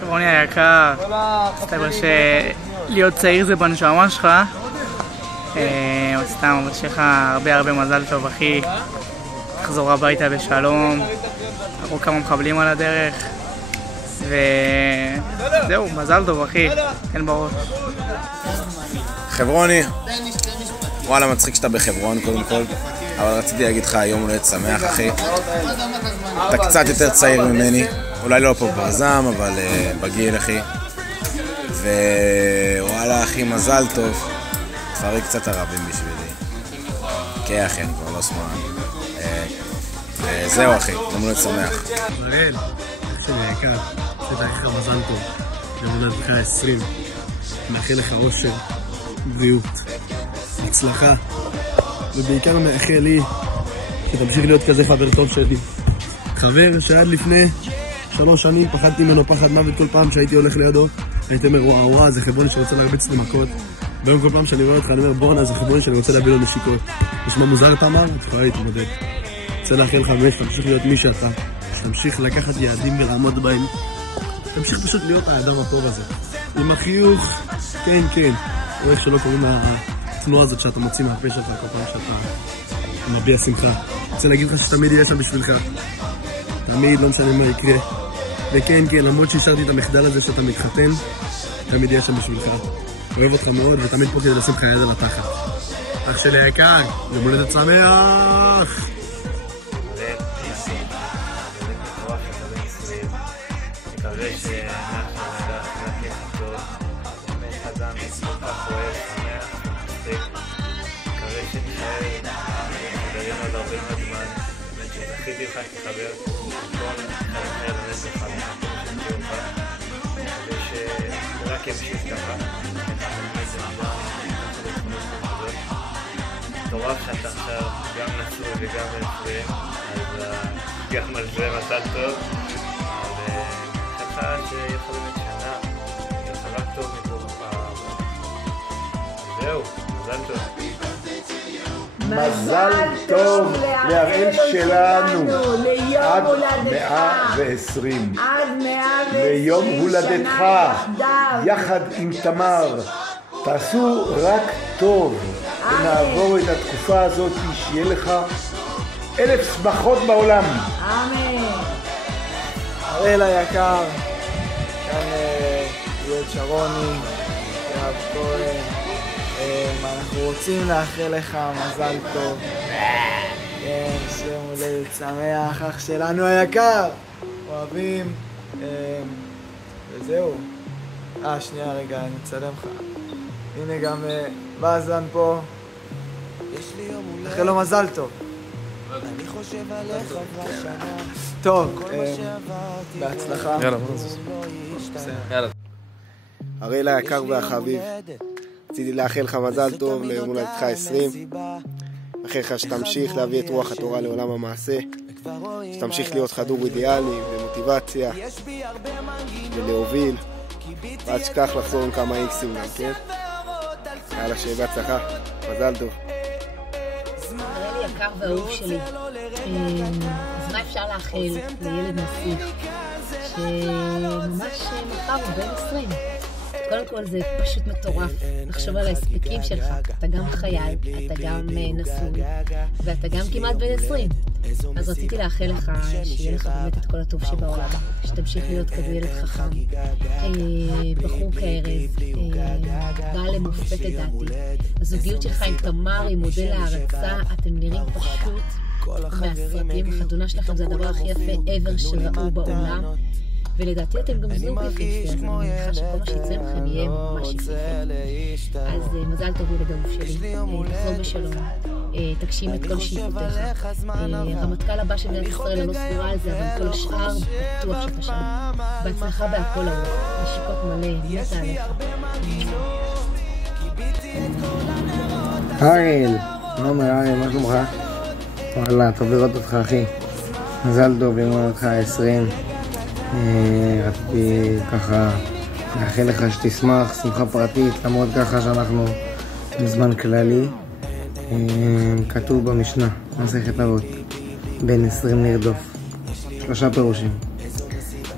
חברוני היקר, מסתבר שלהיות צעיר זה בנשמה שלך. סתם, אבל שיהיה לך הרבה מזל טוב, אחי. תחזור הביתה בשלום. עברו כמה מחבלים על הדרך. וזהו, מזל טוב, אחי. תן בראש. חברוני, וואלה, מצחיק שאתה בחברון קודם כל. אבל רציתי להגיד לך היום הולדת שמח, אחי. אתה קצת יותר צעיר ממני. אולי לא פה ברזם, אבל בגיל, אחי. ווואלה, אחי, מזל טוב. תפרק קצת ערבים בשבילי. כן, אחי, אני כבר לא שמאל. וזהו, אחי, יום הולדת שמח. אראל, אח שלי היקר, שתאריך לך מזל טוב. יום הולדתך 20. מאחל לך אושר, בריאות, הצלחה. ובעיקר מאחל לי שתמשיך להיות כזה חבר טוב שלי. חבר שעד לפני 3 שנים פחדתי ממנו פחד מוות כל פעם שהייתי הולך לידו. הייתי אומר, וואו, זה חברוני שרוצה להרביץ לי מכות. והיום כל פעם שאני רואה אותך אני אומר, בואנה, זה חברוני שאני רוצה להביא לו נשיקות. נשמע מוזר תמר? את יכולה להתמודד. רוצה לאחל לך באמת שתמשיך להיות מי שאתה. שתמשיך לקחת יעדים ולעמוד בהם. תמשיך פשוט להיות האדם הטוב הזה. עם החיוך, כן. או איך שלא קוראים התנועה הזאת שאתה מוציא מהפה שלך כל פעם שאתה מביע שמחה. רוצה להגיד לך שתמיד יהיה שם בשבילך. תמיד, לא משנה מה יקרה. וכן, למרות שהשארתי את המחדל הזה שאתה מתחתן, תמיד יהיה שם בשבילך. אוהב אותך מאוד ותמיד פה כדי לשים לך יד על התחת. אח שלי היקר, יום הולדת שמח! מקווה שאנחנו נדע טוב, באמת חזן, כך אוהב, שמח, מספיק. מקווה שנשאר חברים עוד הרבה מאוד זמן, באמת שזכיתי לך שתחבר כל חלקי לנצח לך שתהיה אותך, מקווה שרק ימשיך ככה. מטורף שאתה עכשיו גם נשוי וגם נשוי, אז גם על זה מזל טוב. שיהיה לך באמת שנה, יהיה לך רק טוב מפה בפעם. זהו, מזל טוב. מזל טוב להראל שלנו עד 120. ליום הולדתך יחד עם תמר. תעשו רק טוב ונעבור את התקופה הזאת, שיהיה לך 1000 שמחות בעולם. אמן. הראל היקר, כאן יואל שרוני, יואב כהן, אנחנו רוצים לאחל לך מזל טוב. כן, שם הולדת שמח, אח שלנו היקר, אוהבים, וזהו. שנייה רגע, אני אצלם לך. הנה גם באזן פה, לאחל לו מזל טוב. אני חושב עליך בשנה. טוב, בהצלחה. יאללה, בוא נזוז. יאללה. הראל היקר והחביב, רציתי לאחל לך מזל טוב ליום הולדתך 20. מאחל לך שתמשיך להביא את רוח התורה לעולם המעשה, שתמשיך להיות חדור אידיאלי ומוטיבציה ולהוביל, ועד שכך לחזור עם כמה איקסים גם, כן? יאללה, שיהיה בהצלחה, מזל טוב. הראל יקר והאהוב שלי, אז מה אפשר לאחל לילד נסיך שממש מחר הוא בן 20? קודם כל זה פשוט מטורף לחשוב על ההספקים שלך. אתה גם חייל, אתה גם נשוי ואתה גם כמעט בן 20. אז רציתי לאחל לך שיהיה לך באמת את כל הטוב שבעולם, שתמשיך להיות כזה ילד חכם, בחור כארז, בעל למופת לדעתי. הזוגיות שלך עם תמר היא מודל להערצה, אתם נראים פשוט מהסרטים. החתונה שלכם זה הדבר הכי יפה ever שראו בעולם, ולדעתי אתם גם זוג יפיפי, אז אני מניחה שכל מה שיצא מכם יהיה ממש יפיפי. אז מזל טוב ילד אהוב שלי, תחזור בשלום, תגשים את כל שאיפותיך. הרמטכ"ל הבא של מדינת ישראל, אני לא סגורה על זה, אבל כל השאר בטוח שאתה שם. בהצלחה בהכל אהוב, נשיקות מלא, מתה עליך. הראל, מה שלומך? וואלה, טוב לראות אותך אחי. מזל טוב ליום הולדתך 20. רציתי ככה לאחל לך שתשמח, שמחה פרטית, למרות ככה שאנחנו בזמן כללי. כתוב במשנה, מסכת אבות, בן 20 לרדוף. 3 פירושים.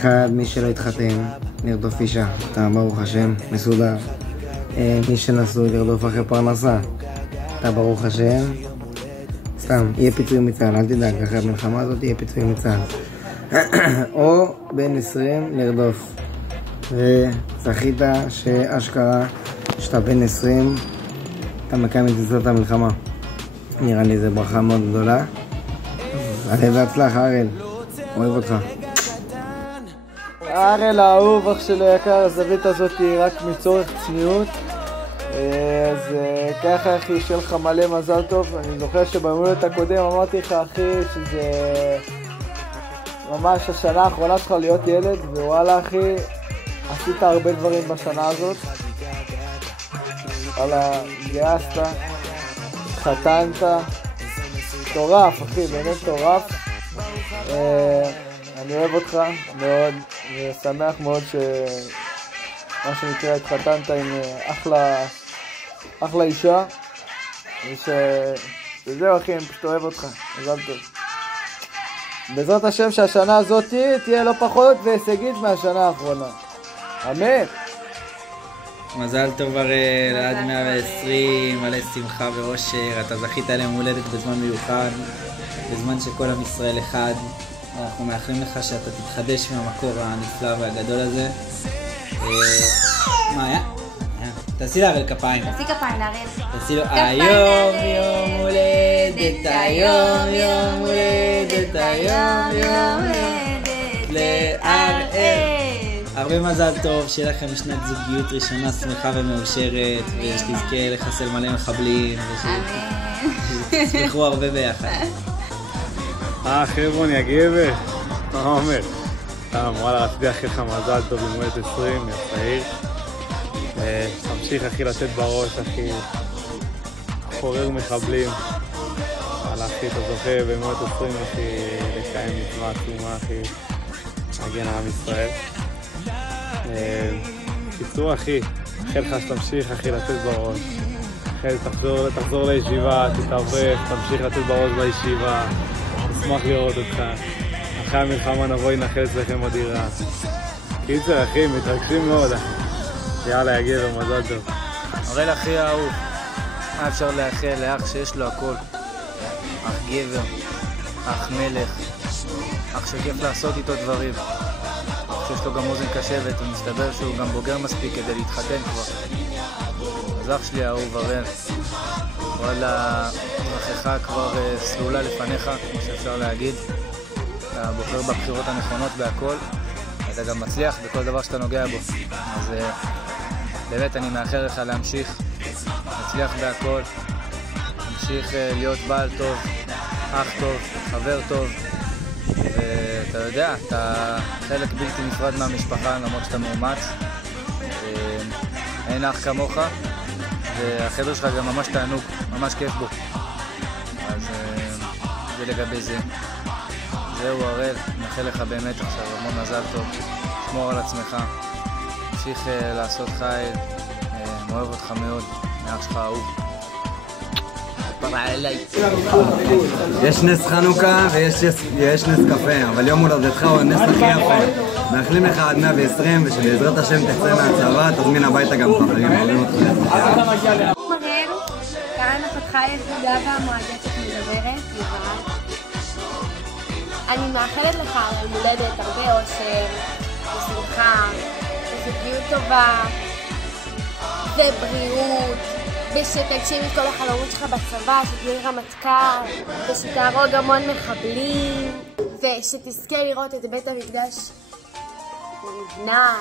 1, מי שלא התחתן, לרדוף אישה. אתה ברוך השם, מסודר. מי שנשוי לרדוף אחרי פרנסה. אתה ברוך השם. סתם, יהיה פיצוי מצה"ל, אל תדאג, אחרי המלחמה הזאת יהיה פיצוי מצה"ל. או בן 20 לרדוף. וזכית שאשכרה, שאתה בן 20, אתה מקיים את זאת המלחמה. נראה לי זו ברכה מאוד גדולה. עלה והצלח, אראל. אוהב אותך. אראל האהוב, אח שלי יקר, הזווית הזאת היא רק מצורך צניעות. אז ככה אחי, שיהיה לך מלא מזל טוב. אני זוכר שבמולדת הקודם אמרתי לך אחי שזה ממש השנה האחרונה שלך להיות ילד, ווואלה אחי, עשית הרבה דברים בשנה הזאת. וואלה, גייסת, חתנת, טורף אחי, באמת טורף. אני אוהב אותך מאוד, ושמח מאוד מה שנקרא התחתנת עם אחלה אישה, וזהו אחי, אני פשוט אוהב אותך, מזל טוב. בעזרת השם שהשנה הזאת תהיה לא פחות והישגית מהשנה האחרונה. אמן. מזל טוב הראל, עד 120, מלא שמחה ואושר. אתה זכית ליום הולדת בזמן מיוחד, בזמן שכל עם ישראל אחד. אנחנו מאחלים לך שאתה תתחדש מהמקור הנפלא והגדול הזה. מה היה? תעשי להראל כפיים. תעשי כפיים להראל. תעשי לו היום יום הולדת, היום יום הולדת, היום יום הולדת להראל. הרבה מזל טוב, שיהיה לכם שנת זוגיות ראשונה שמחה ומאושרת, ושתזכה לחסל מלא מחבלים, ושתשמחו הרבה ביחד. חבר'ון יגבה, מה אומר? וואלה, רציתי לאחל לך מזל טוב במועד 20, מהצעיר. תמשיך אחי לתת בראש, אחי, חורר מחבלים. וואלה אחי, אתה זוכה במועד 20 אחי לקיים מצווה עצומה אחי, להגן על עם ישראל. קיצור אחי, אחל לך שתמשיך אחי לתת בראש. אחרי תחזור לישיבה, תתערבב, תמשיך לתת בראש בישיבה. נשמח לראות אותך. אחרי המלחמה נבוא ינחל אצלכם בדירה. קיצר אחי, מתרגשים מאוד. יאללה יגבר, מזל טוב. הראל אחי האהוב, מה אפשר לאחל לאח שיש לו הכל? אח גבר, אח מלך, אח שכיף לעשות איתו דברים, אח שיש לו גם אוזן קשבת, ומסתבר שהוא גם בוגר מספיק כדי להתחתן כבר. אז אח שלי האהוב הראל, וואלה, דרכך כבר סלולה לפניך, כמו שאפשר להגיד. אתה בוחר בבחירות הנכונות בהכל, אתה גם מצליח בכל דבר שאתה נוגע בו. אז באמת אני מאחל לך להמשיך, להצליח בהכל, להמשיך להיות בעל טוב, אח טוב, חבר טוב, ואתה יודע, אתה חלק בלתי נפרד מהמשפחה למרות שאתה מאומץ. אין אח כמוך, והחדר שלך גם ממש תענוג, ממש כיף בו. אז זה לגבי זה. זהו הראל, מאחל לך באמת עכשיו המון מזל טוב, שמור על עצמך, תמשיך לעשות חייל, אוהב אותך מאוד, מאח שלך אהוב. פרה אליי. יש נס חנוכה ויש נס קפה, אבל יום הולדתך הוא הנס הכי יפה. מאחלים לך עד 120, ושבעזרת השם תצא מהצבא, תזמין הביתה גם חברים, אוהבים אותך. הראל, כאן אחותך היחידה והמועדפת מדברת, יובל. אני מאחלת לך על יום הולדת הרבה אושר, ושמחה, וזוגיות טובה, ובריאות, ושתגשים את כל החלומות שלך בצבא, שתהיה רמטכ"ל, ושתהרוג המון מחבלים, ושתזכה לראות את בית המקדש נבנה.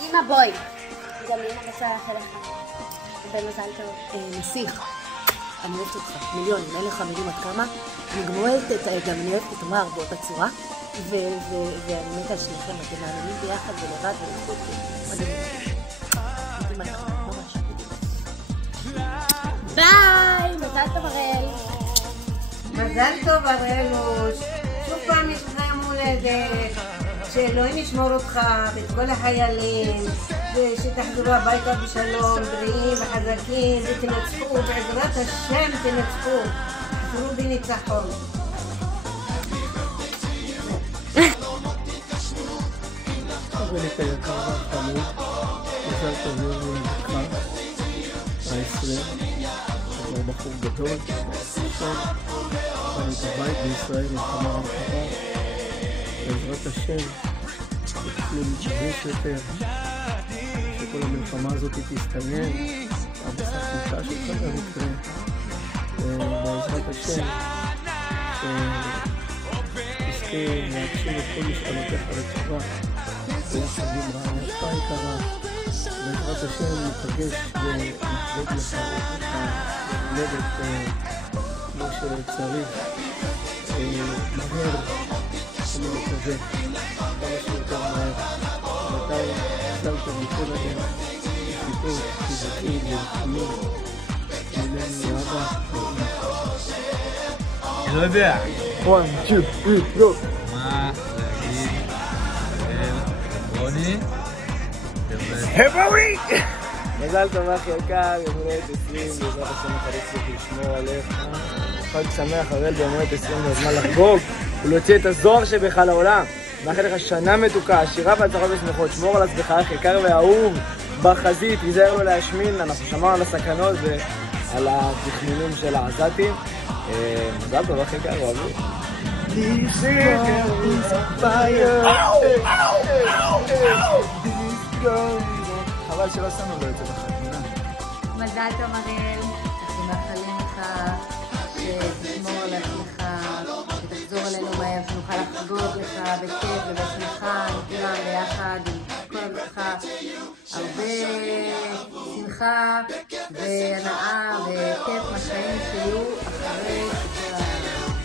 אמא בואי, גם אמא רוצה לאחל לך הרבה מזל טוב. נסיך, אני אוהבת אותך, מיליונים, אין לך מילים עד כמה. אני גם אוהבת את תמר באותה צורה, ואני מתה על שניכם, אתם מאמינים ביחד ולבד ולחוד מדהים. ממש. ביי! מזל טוב הראל. מזל טוב הראלוש. שוב פעם יש לך יום הולדת. שאלוהים ישמור אותך ואת כל החיילים, ושתחזרו הביתה בשלום, בריאים וחזקים, ותנצחו, בעזרת השם תנצחו. תחזרו בניצחון. חיליק היקר והחמוד, מזל טוב יום הולדתך ה-20, כבר בחור גדול, עכשיו בנית הבית בישראל עם כמה רחבה, בעזרת השם תוכלו להתגבש יותר, שכל המלחמה הזאת תסתיים, הבשר חולשה שלך גם יקרה, בעזרת השם תזכה להגשים את כל משאלותיך לטובה ביחד עם רעייתך היקרה. בעזרת השם ניפגש ונחגוג לך את הולדת כמו שצריך מהר, אני מקווה כמה שיותר מהר. ואתה מזל טוב מכל הלב, סיפור חיזוקים ולחמים ממני אבא. אני לא יודע. 1, 2, 3, go. מה להגיד? רוני? הבאורי! מזל טוב אחי יקר, יום הולדת 20, בעזרת השם מחדש לשמור עליך. חג שמח הראל ביום הולדת 20 בזמן לחגוג ולהוציא את הזוהר שבך לעולם. מאחל לך שנה מתוקה, עשירה והצלחות ושמחות, שמור על עצמך אחי יקר ואהוב בחזית, תיזהר לו להשמין, אנחנו שמרנו על הסכנות ועל התכנונים של העזתים. מזל טוב אחי יקר, אוהבים. This girl is fire. חבל שלא שמנו לו את זה בחתונה. מזל טוב אריאל, אנחנו מאחלים לך שתשמור על עצמך, שתחזור אלינו מהר, שנוכל לחגוג לך בכיף ובשמחה, עם כולם ביחד, עם כל המשפחה, הרבה שמחה והנאה וכיף מהחיים שיהיו אחרי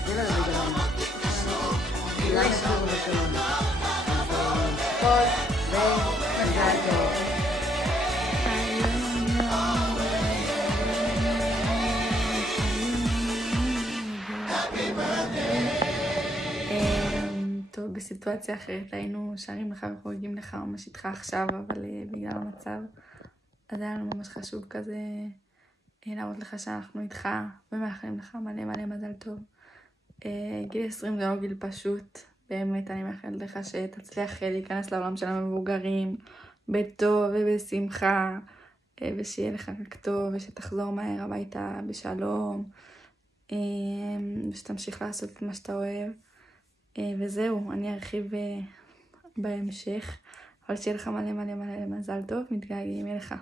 זה לגמרי. כולם יחזרו בשלום. כל ומזל טוב. טוב, בסיטואציה אחרת היינו שרים לך וחוגגים לך ממש איתך עכשיו, אבל בגלל המצב אז היה לנו ממש חשוב כזה להראות לך שאנחנו איתך ומאחלים לך מלא מלא מזל טוב. גיל 20 זה לא גיל פשוט, באמת אני מאחלת לך שתצליח להיכנס לעולם של המבוגרים בטוב ובשמחה, ושיהיה לך רק טוב ושתחזור מהר הביתה בשלום, ושתמשיך לעשות את מה שאתה אוהב. וזהו, אני ארחיב בהמשך, אבל שיהיה לך מלא מלא מלא מזל טוב, מתגעגעים אליך.